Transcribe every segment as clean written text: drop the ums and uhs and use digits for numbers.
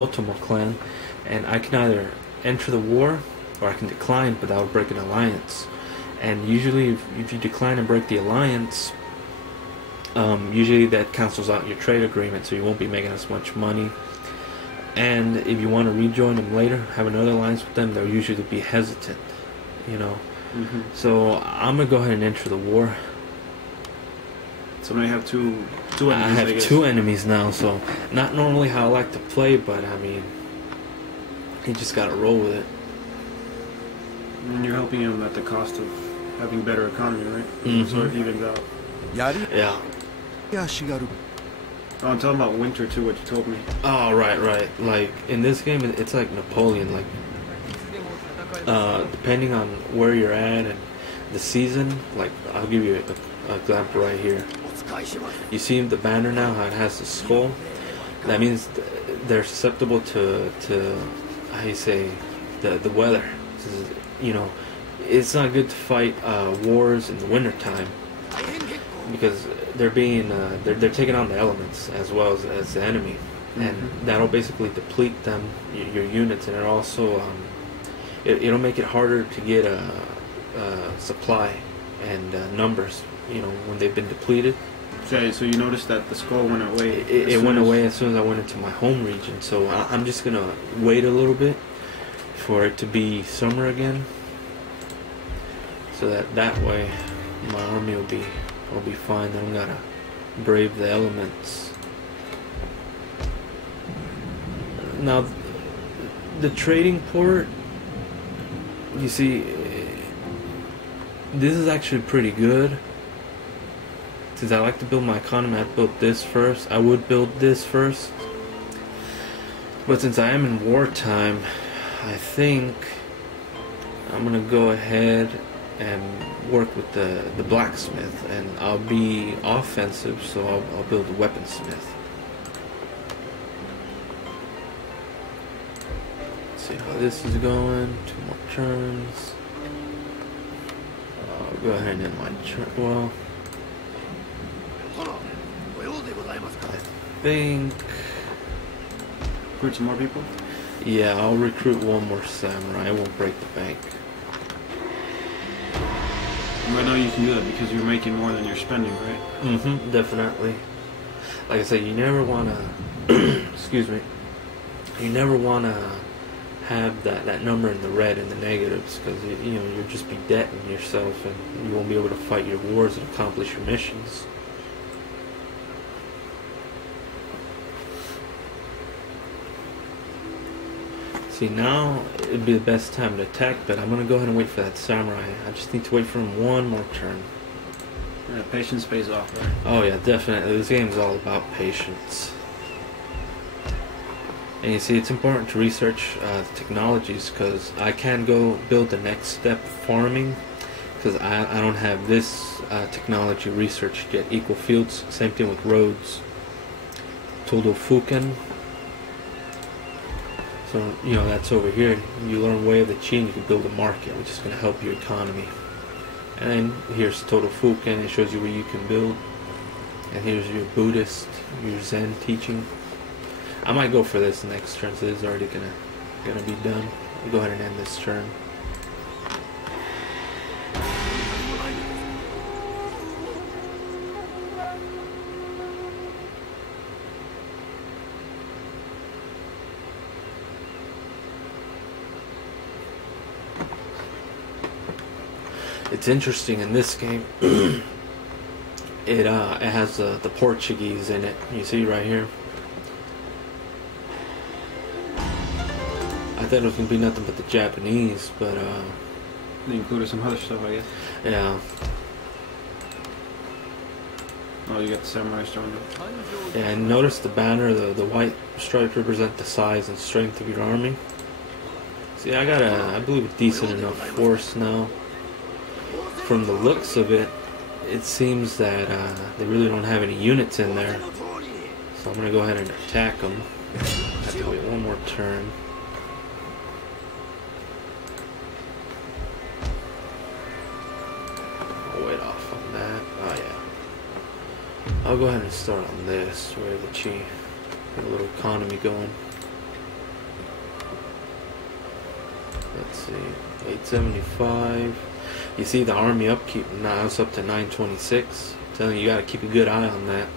Ultima clan, and I can either enter the war or I can decline, but that would break an alliance. And usually, if you decline and break the alliance, usually that cancels out your trade agreement, so you won't be making as much money. And if you want to rejoin them later, have another alliance with them, they'll usually be hesitant, you know. So I'm gonna go ahead and enter the war. So now you have two enemies. I have two enemies now, so not normally how I like to play, but I mean, you just gotta roll with it. And you're helping him at the cost of having better economy, right? So it evens out. Yeah. Oh, I'm talking about winter too, what you told me. Oh, right. Like, in this game, it's like Napoleon. Like, depending on where you're at and the season, like, I'll give you an example right here. You see the banner now, how it has the skull? That means they're susceptible to how you say, the weather. You know, it's not good to fight wars in the winter time, because they're taking on the elements as well as the enemy, and that'll basically deplete them, your units, and it also it'll make it harder to get a supply and numbers, you know, when they've been depleted. Okay, so you noticed that the skull went away. It went away as soon as I went into my home region, so I'm just gonna wait a little bit for it to be summer again, so that way my army will be fine. I don't gotta brave the elements. Now, the trading port, you see, this is actually pretty good. Since I like to build my economy, I built this first. I would build this first, but since I am in wartime, I think I'm gonna go ahead and work with the blacksmith, and I'll be offensive, so I'll build a weaponsmith. See how this is going. 2 more turns. I'll go ahead and end my turn. Well, I think. Recruit some more people? Yeah, I'll recruit one more samurai. I won't break the bank. Right now you can do that because you're making more than you're spending, right? Definitely. Like I said, you never wanna excuse me. You never wanna have that number in the red and the negatives, because you know you'll just be debting yourself, and you won't be able to fight your wars and accomplish your missions. See, now it'd be the best time to attack, but I'm gonna go ahead and wait for that samurai. I just need to wait for him one more turn. Yeah, patience pays off, right? Oh yeah, definitely. This game is all about patience. And you see, it's important to research the technologies, because I can go build the next step farming, because I don't have this technology researched yet. Equal fields, same thing with roads. Todo Fuken. So, you know, that's over here. You learn Way of the Qi and you can build a market, which is going to help your economy. And then here's Todo Fuken. It shows you where you can build. And here's your Buddhist, your Zen teaching. I might go for this next turn, so this is already gonna be done. I'll go ahead and end this turn. It's interesting in this game. It has the Portuguese in it. You see right here. I thought it was gonna be nothing but the Japanese, but They included some other stuff, I guess. yeah. Oh, you got the samurais joined up. Yeah, and notice the banner, the white stripes represent the size and strength of your army. See, I got I believe a decent enough force now. From the looks of it, it seems that they really don't have any units in there. So I'm gonna go ahead and attack them. I have to wait one more turn. I'll wait off on that. Oh yeah. I'll go ahead and start on this, Way of the Qi. Get a little economy going. let's see, 875. You see the army upkeep now it's up to 926. I'm telling you, you gotta keep a good eye on that.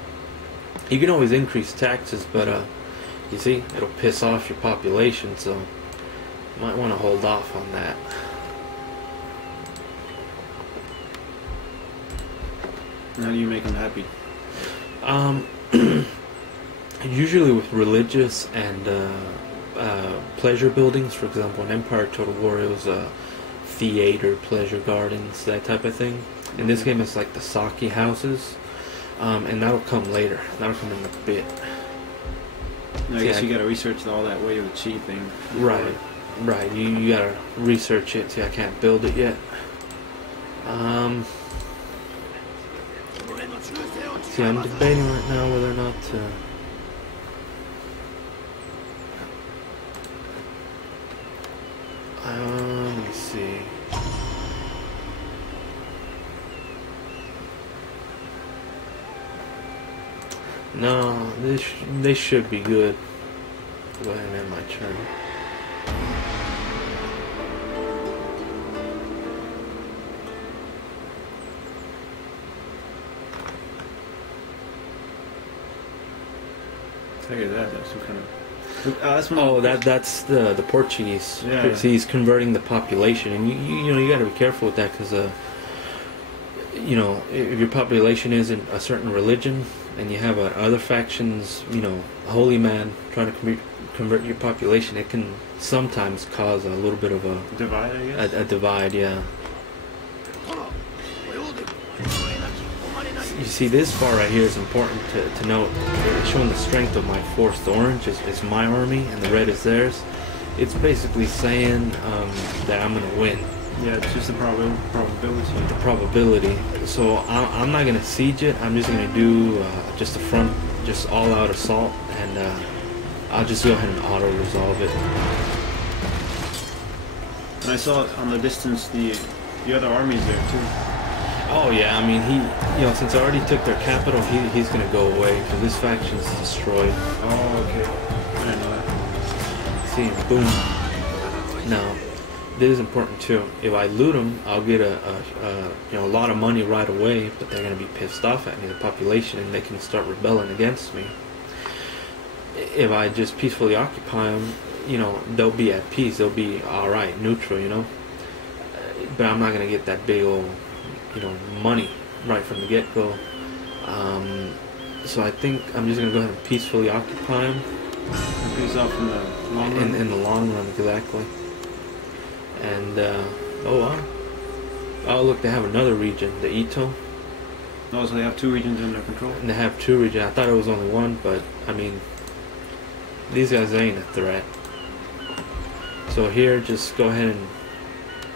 You can always increase taxes, but you see, it'll piss off your population, so you might want to hold off on that. How do you make them happy? Usually with religious and pleasure buildings, for example, in Empire Total War, it was theater, pleasure gardens, that type of thing. In this game, it's like the sake houses, and that'll come later. That'll come in a bit. I guess you gotta research all that way of the chi thing. Right, right. You gotta research it. See, I can't build it yet. See, I'm debating right now whether or not to. Let me see. No, they should be good. Go ahead and end my turn. Look at that. That's some kind of. That's the Portuguese. Yeah. See, he's converting the population, and you got to be careful with that because if your population isn't a certain religion, and you have other factions, a holy man trying to convert your population, it can sometimes cause a little bit of a divide, I guess. A divide, yeah. You see, this bar right here is important to note. It's showing the strength of my force. The orange is my army, and the red is theirs. It's basically saying that I'm going to win. Yeah, it's just the probability. The probability. So I'm not going to siege it. I'm just going to do just a front, just all-out assault, and I'll just go ahead and auto-resolve it. And I saw on the distance the other armies there too. Oh yeah, I mean since I already took their capital, he's gonna go away because this faction's destroyed. Oh okay, I didn't know that. See, boom. Now, this is important too. If I loot them, I'll get a lot of money right away, but they're gonna be pissed off at me, the population, and they can start rebelling against me. If I just peacefully occupy them, they'll be at peace. They'll be all right, neutral, But I'm not gonna get that big old money right from the get-go. So I think I'm just gonna go ahead and peacefully occupy them. Peace off in the long run. In the long run, exactly. And oh look, they have another region, the Ito. Oh, so they have 2 regions under control. And they have 2 regions. I thought it was only 1, but I mean, these guys ain't a threat. So here, just go ahead and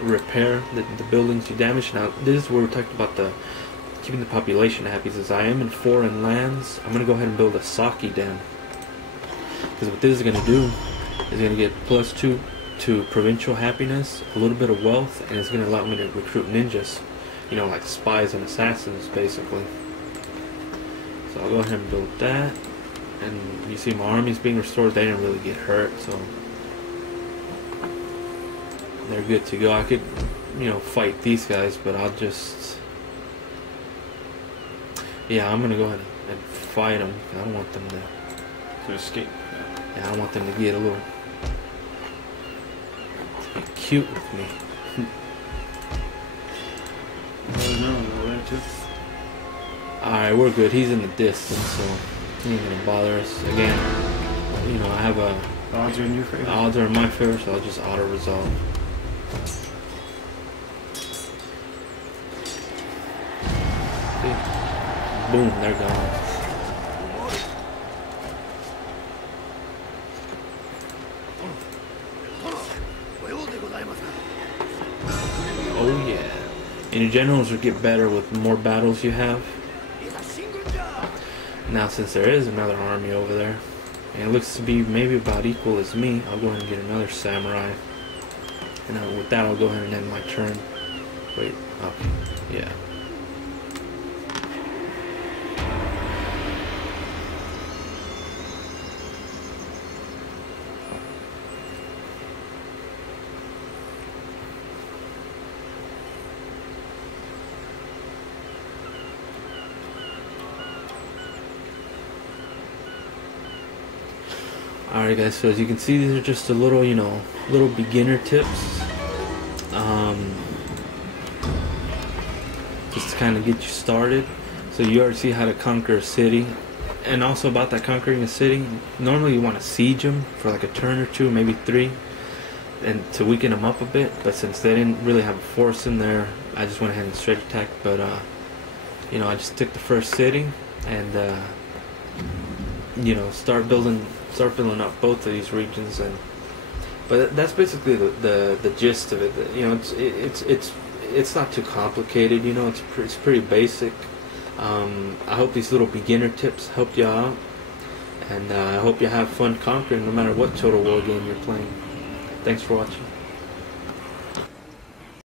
repair the buildings you damaged. Now this is where we talked about keeping the population happy. Since I am in foreign lands, I'm gonna go ahead and build a sake den, because what this is gonna do is gonna get +2 to provincial happiness, a little bit of wealth, and it's gonna allow me to recruit ninjas, like spies and assassins basically. So I'll go ahead and build that, and you see my army's being restored. They didn't really get hurt, so they're good to go. I could, fight these guys, but I'll just... Yeah, I'm going to go ahead and fight them. I don't want them to escape. Yeah, I don't want them to get a little... get cute with me. Alright, we're good. He's in the distance, so he ain't going to bother us. Again, I have a... The odds are in your favor. The odds are in my favor, so I'll just auto-resolve. Boom, they're gone. Oh yeah. And your generals will get better with the more battles you have. Now since there is another army over there, and it looks to be maybe about equal as me, I'll go ahead and get another samurai. And with that I'll go ahead and end my turn. Wait, okay, yeah. Alright guys, so as you can see, these are just a little, little beginner tips. Just to kind of get you started. So you already see how to conquer a city. And also about that conquering a city, normally you want to siege them for like a turn or two, maybe 3, and to weaken them up a bit. But since they didn't really have a force in there, I just went ahead and straight attacked. But I just took the first city and start building up both of these regions. But that's basically the gist of it. It's not too complicated. It's pretty basic. I hope these little beginner tips helped you out, and I hope you have fun conquering no matter what Total War game you're playing. Thanks for watching.